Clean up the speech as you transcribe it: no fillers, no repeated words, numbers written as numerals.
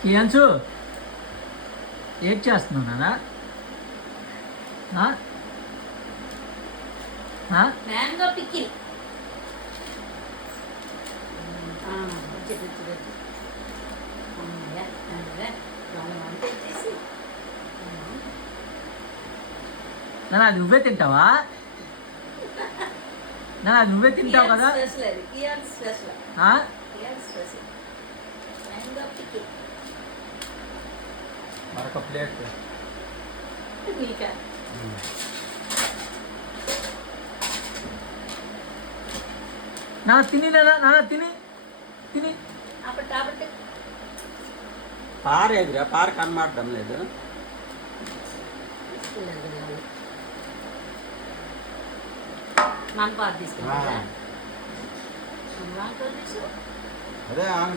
కియాన్సు ఏం చేస్తున్నావు నాన్న? Mango pickle. నాన్న అది నువ్వే తింటావా? నాన్న అది నువ్వే తింటావు కదా? మరొక ప్లేట్ నా తిని నాన్న తిని తిని. పారేదిరా, పార కనమాడడం లేదు. మన పార తీసుకున్నా అదే ఆమె